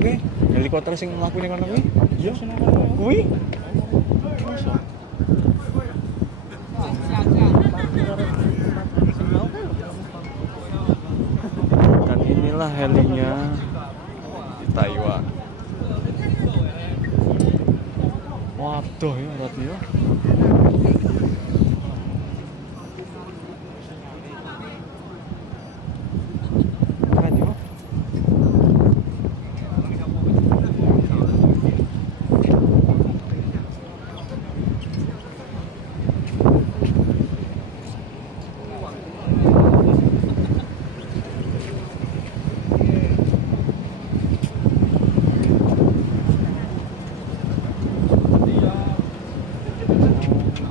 oke. Helikopter sing mlaku ning kono kuwi. Iya seneng karo. Kuwi. Dan inilah helinya di Taiwan. Waduh ya berarti ya. Keren ya.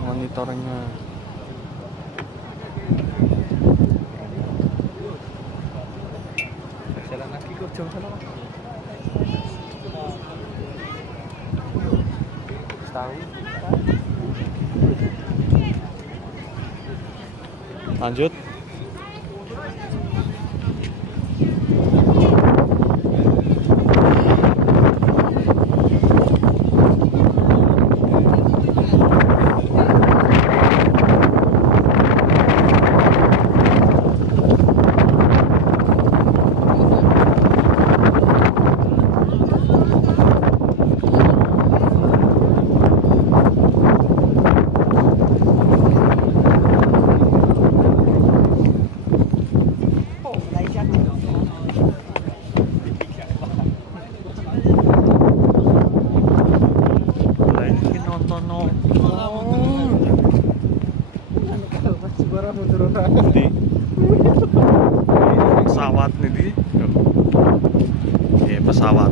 Monitornya. Jalan lagi ke jauh sana. Setahun. Lanjut. Di pesawat nih di pesawat